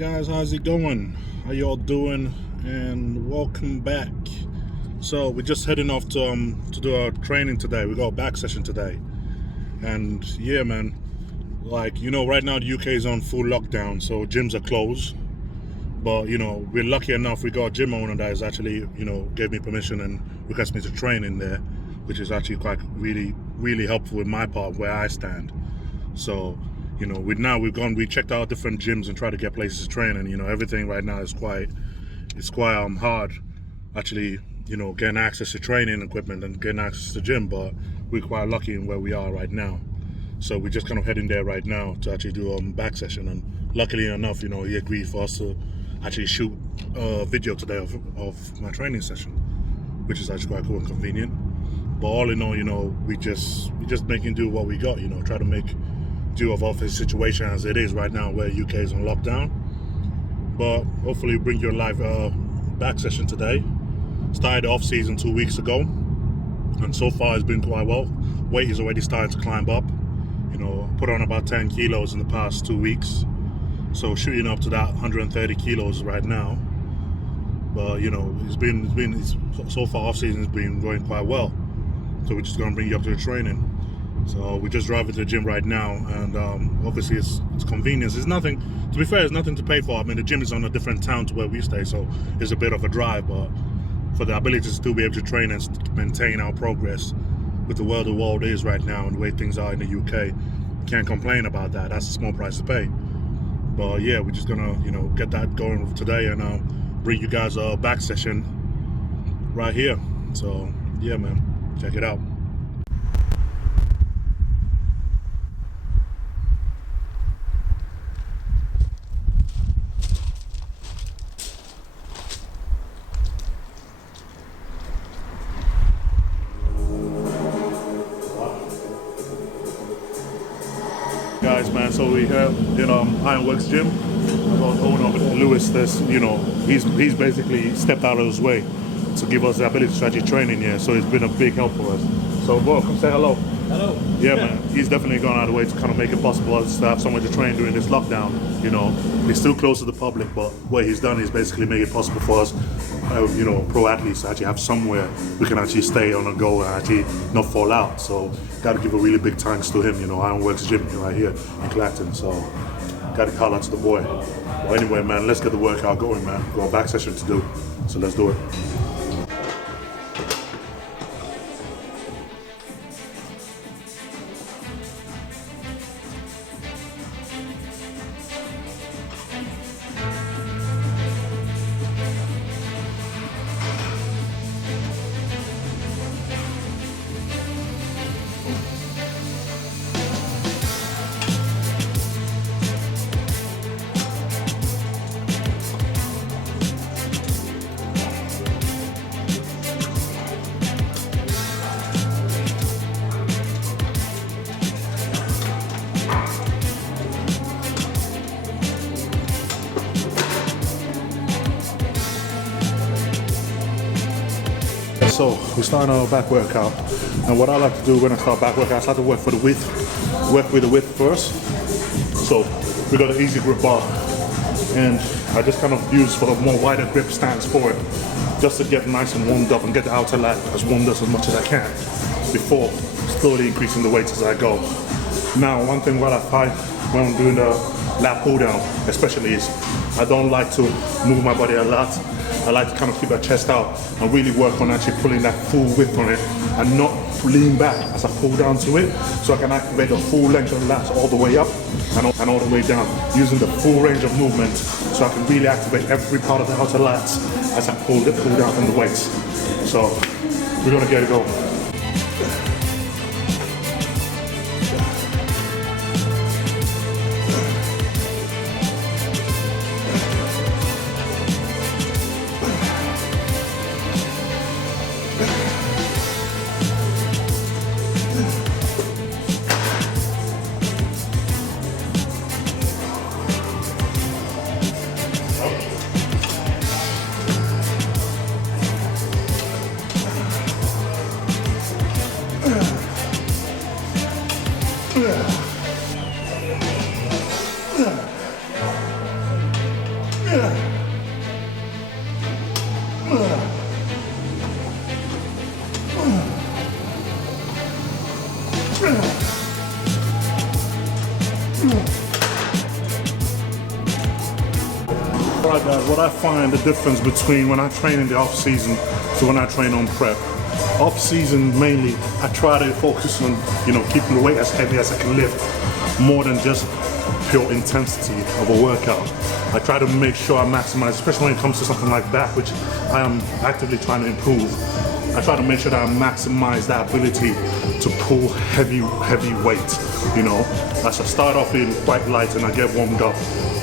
Guys, how's it going? How y'all doing? And welcome back. So we're just heading off to do our training today. We got a back session today, and yeah, man, like, you know, right now the UK is on full lockdown, so gyms are closed. But you know, we're lucky enough, we got a gym owner that is actually, you know, gave me permission and requested me to train in there, which is actually quite really helpful with my part where I stand. So you know, we checked out different gyms and tried to get places to train, and you know, everything right now is quite hard actually, you know, getting access to training equipment and getting access to the gym. But we're quite lucky in where we are right now, so we're just kind of heading there right now to actually do a back session. And luckily enough, you know, he agreed for us to actually shoot a video today of my training session, which is actually quite cool and convenient. But all in all, you know, we just making do what we got, you know, try to make do of the situation as it is right now, where UK is on lockdown. But hopefully bring you a live back session today. Started off season 2 weeks ago, and so far it's been quite well. Weight is already starting to climb up. You know, put on about 10 kilos in the past 2 weeks, so shooting up to that 130 kilos right now. But you know, it's so far off season has been going quite well. So we're just gonna bring you up to the training. So we're just driving to the gym right now, and obviously it's convenience. It's nothing, to be fair, it's nothing to pay for. I mean, the gym is on a different town to where we stay, so it's a bit of a drive, but for the ability to still be able to train and maintain our progress with the world the world is right now and the way things are in the UK, can't complain about that. That's a small price to pay. But yeah, we're just gonna, you know, get that going today, and bring you guys a back session right here. So yeah, man, check it out. Guys, man, so we here in Ironworks gym. I got owner of Lewis. This, you know, he's basically stepped out of his way to give us the ability to actually train in here. So it's been a big help for us. So, bro, come say hello. Hello. Yeah, man. He's definitely gone out of the way to kind of make it possible for us to have somewhere to train during this lockdown. You know, he's still close to the public, but what he's done is basically make it possible for us, you know, pro athletes to actually have somewhere we can actually stay on a go and actually not fall out. So, got to give a really big thanks to him. You know, Ironworks Gym right here in Clacton. So, got to call out to the boy. Well, anyway, man, let's get the workout going, man. Got a back session to do, so let's do it. So we're starting our back workout, and what I like to do when I start back workout, I start to work with the width first. So we got an easy grip bar, and I just kind of use for the more wider grip stance for it, just to get nice and warmed up and get the outer lat as warmed up as much as I can before slowly increasing the weights as I go. Now, one thing what I find when I'm doing the lat pull down especially is I don't like to move my body a lot. I like to kind of keep my chest out and really work on actually pulling that full width on it and not lean back as I pull down to it, so I can activate the full length of the lats all the way up and all the way down, using the full range of movement, so I can really activate every part of the outer lats as I pull down from the weights. So we're gonna get it going. Alright guys, what I find the difference between when I train in the off season to when I train on prep. Off season mainly, I try to focus on, you know, keeping the weight as heavy as I can lift, more than just pure intensity of a workout. I try to make sure I maximize, especially when it comes to something like back, which I am actively trying to improve. I try to make sure that I maximize that ability to pull heavy weight, you know. As I start off in quite light and I get warmed up,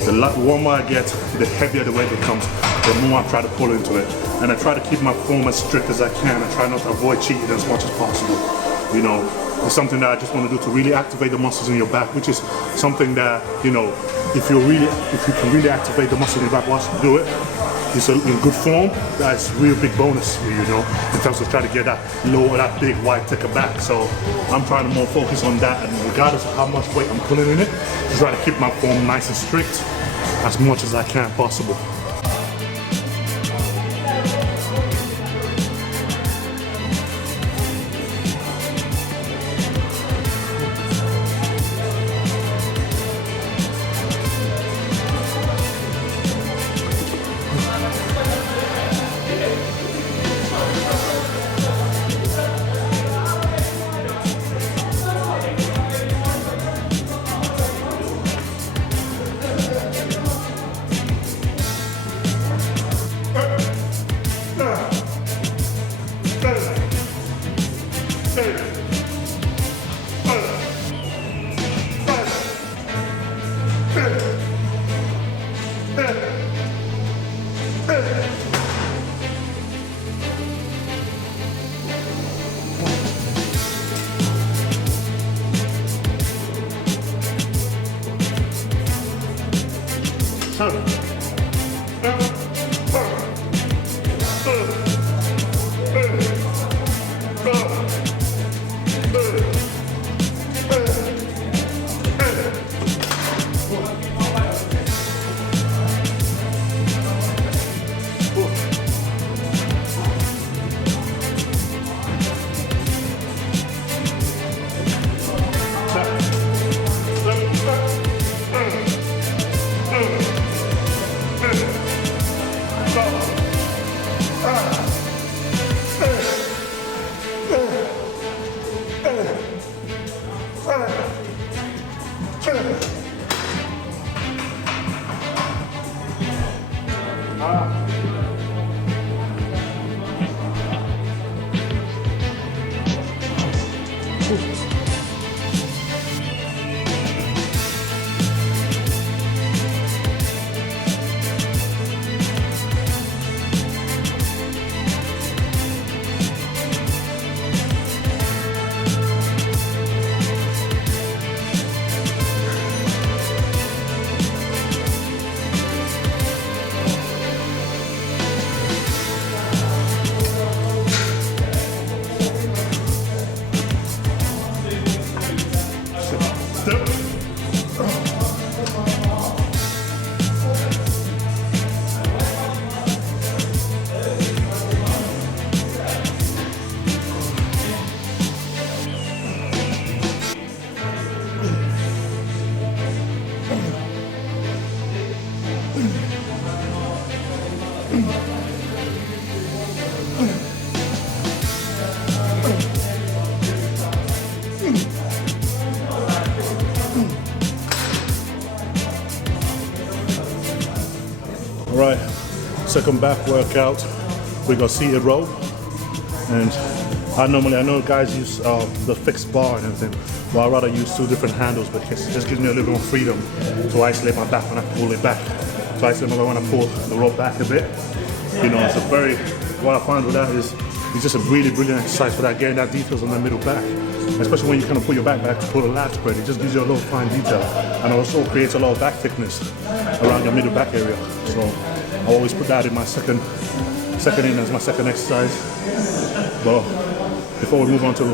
the warmer I get, the heavier the weight becomes, the more I try to pull into it. And I try to keep my form as strict as I can. I try not to avoid cheating as much as possible, you know. It's something that I just want to do to really activate the muscles in your back, which is something that, you know, if you can really activate the muscle in your back whilst you do it, it's in good form. That's a real big bonus for you, you know, in terms of trying to get that low, that big wide thicker back. So I'm trying to more focus on that, and regardless of how much weight I'm pulling in it, just try to keep my form nice and strict as much as I can possible. Right, second back workout. We got seated row, and I know guys use the fixed bar and everything, but I'd rather use two different handles because it just gives me a little more freedom to isolate my back when I pull it back. To isolate my back when I pull the rope back a bit. You know, it's a very, what I find with that is it's just a really brilliant exercise for that, getting that details on the middle back. Especially when you kind of pull your back to pull a lat spread, it just gives you a lot of fine detail, and also creates a lot of back thickness around your middle back area. So I always put that in my second in as my second exercise. But before we move on to,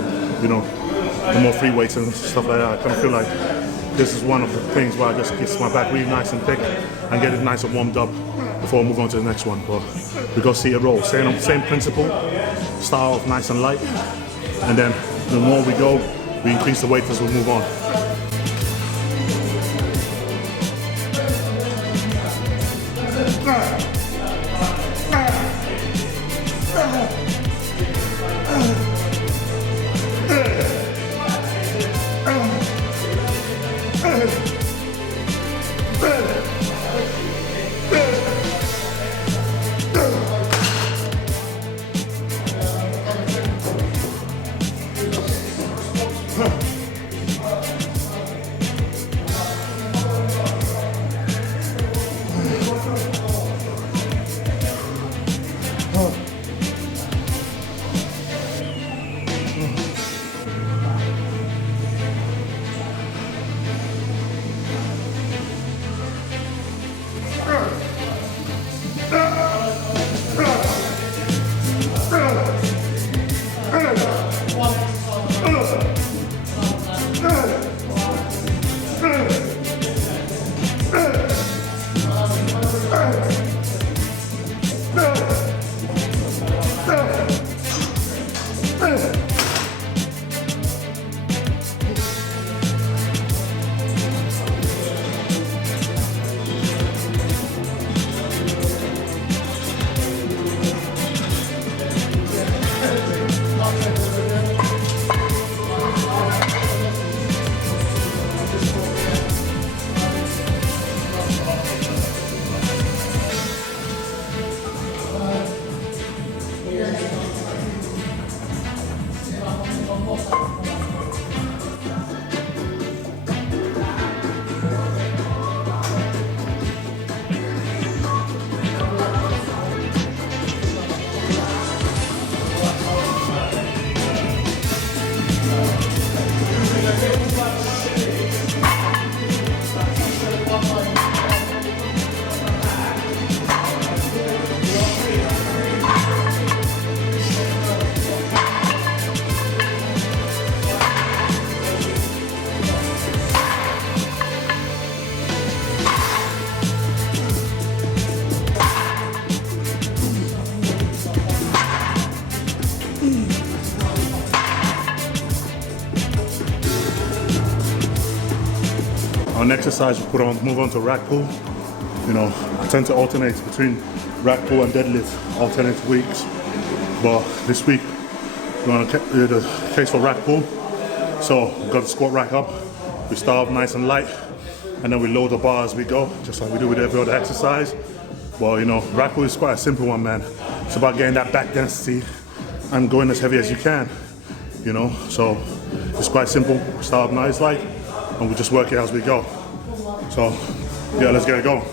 you know, the more free weights and stuff like that, I kind of feel like this is one of the things where I just get my back really nice and thick and get it nice and warmed up before I move on to the next one. But we got seated row, same principle, start off nice and light, and then the more we go, we increase the weight as we move on. On exercise, we move on to rack pull. You know, I tend to alternate between rack pull and deadlift, alternate weeks. But this week, we're on the case for rack pull. So we've got the squat rack up. We start off nice and light, and then we load the bar as we go, just like we do with every other exercise. Well, you know, rack pull is quite a simple one, man. It's about getting that back density and going as heavy as you can. You know, so it's quite simple. We start off nice light, and we just work it as we go. So, yeah, let's get it going.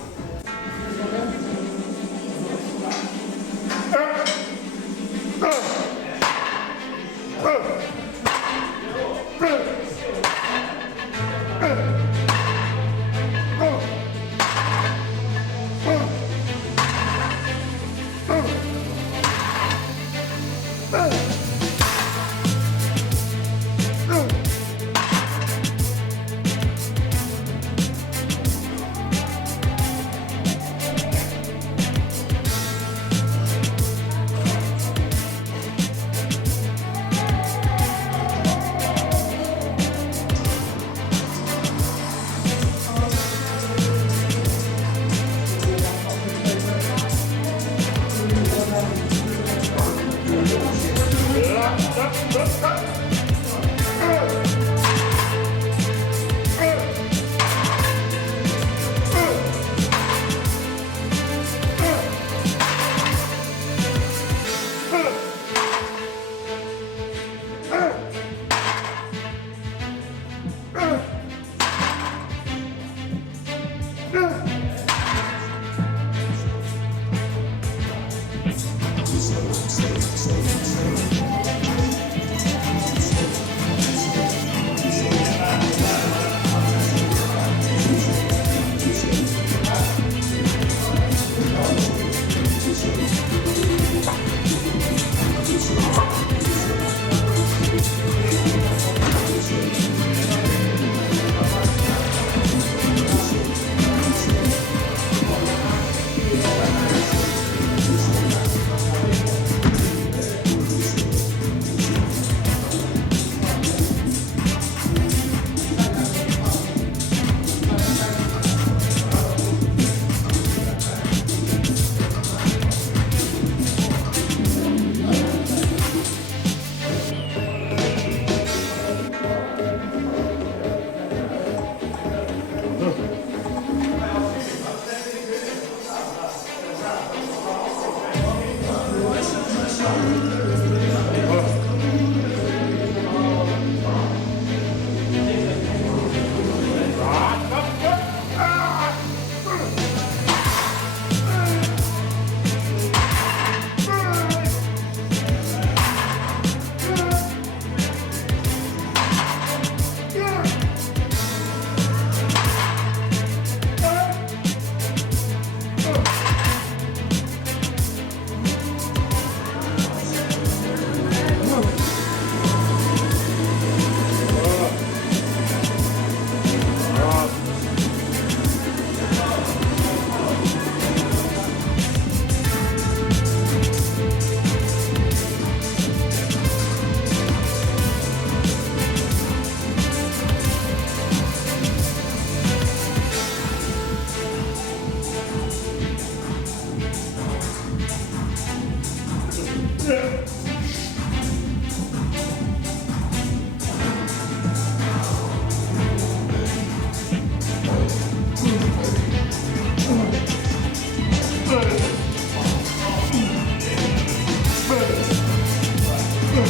Alright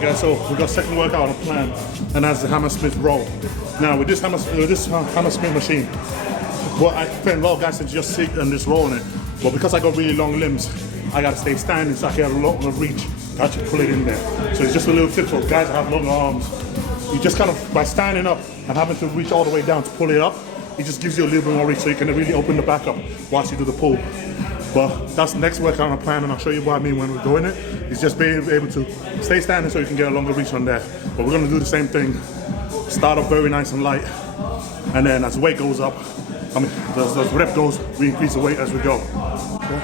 guys, so we got second workout on plan, and that's the Hammersmith row. Now with this Hammersmith machine, well, I think a lot of guys can just sit and just roll on it, but because I got really long limbs, I gotta stay standing so I can have a lot of reach to actually pull it in there. So it's just a little tip for guys that have long arms. You just kind of, by standing up and having to reach all the way down to pull it up, it just gives you a little bit more reach so you can really open the back up whilst you do the pull. But that's the next workout on the plan, and I'll show you what I mean when we're doing it. It's just being able to stay standing so you can get a longer reach on there. But we're gonna do the same thing. Start off very nice and light, and then as the weight goes up, as the rep goes, we increase the weight as we go. Okay.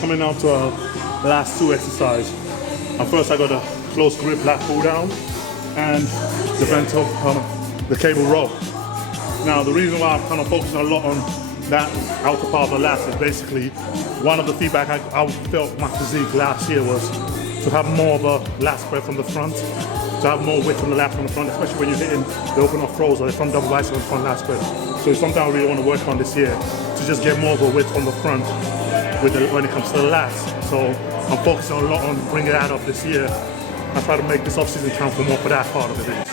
Coming out to our last two exercises. First I got a close grip lat pull down and the bento, the cable row. Now the reason why I'm kind of focusing a lot on that outer part of the lats is basically one of the feedback I felt my physique last year was to have more of a lat spread from the front, to have more width on the lats from the front, especially when you're hitting the open off throws or the front double bicep and front lat spread. So it's something I really want to work on this year, to just get more of a width on the front when it comes to the lats. So I'm focusing a lot on bringing that up this year. I try to make this off-season count for more for that part of the business.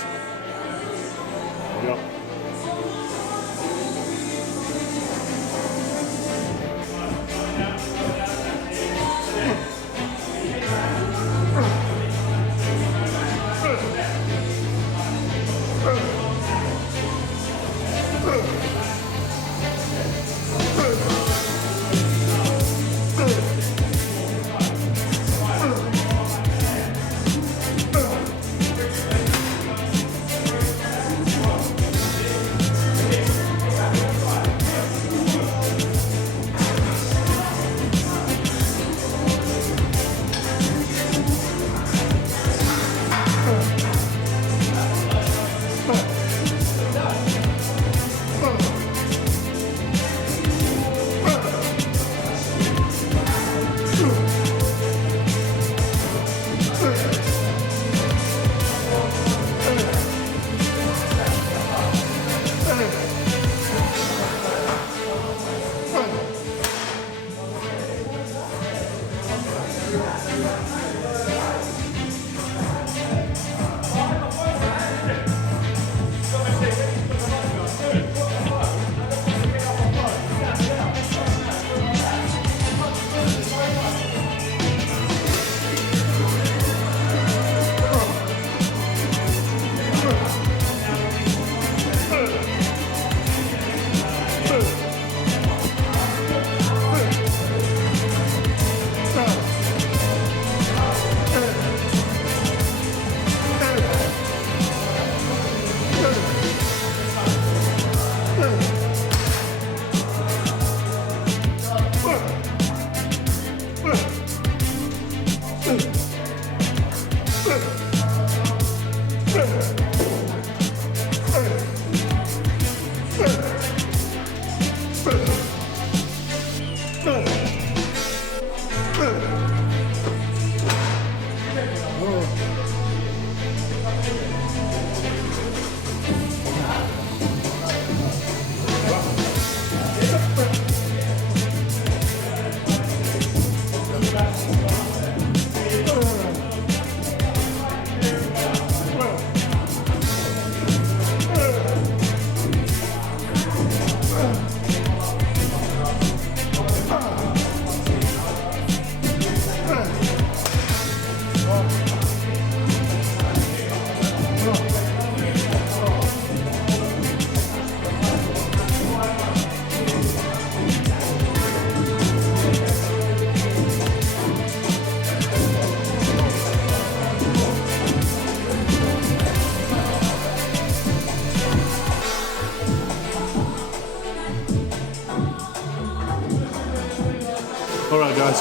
Alright guys,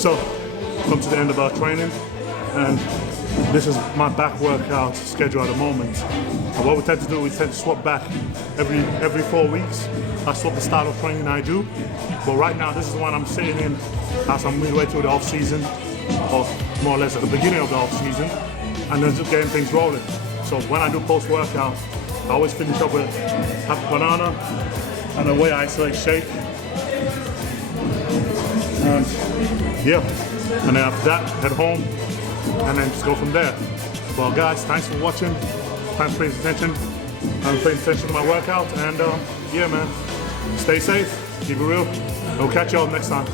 so come to the end of our training, and this is my back workout schedule at the moment. And what we tend to do, we tend to swap back every 4 weeks. I swap the style of training I do, but right now this is the one I'm sitting in as I'm midway through the off season, or more or less at the beginning of the off season, and then just getting things rolling. So when I do post workout, I always finish up with half a banana and a whey isolate shake. And yeah, and then after that, head home, and then just go from there. Well guys, thanks for watching, thanks for paying attention, and paying attention to my workout, and yeah man, stay safe, keep it real, we'll catch y'all next time.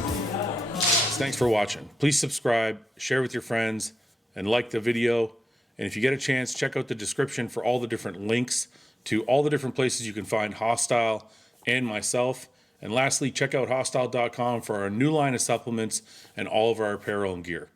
Thanks for watching. Please subscribe, share with your friends, and like the video. And if you get a chance, check out the description for all the different links to all the different places you can find Hosstile and myself. And lastly, check out Hosstile.com for our new line of supplements and all of our apparel and gear.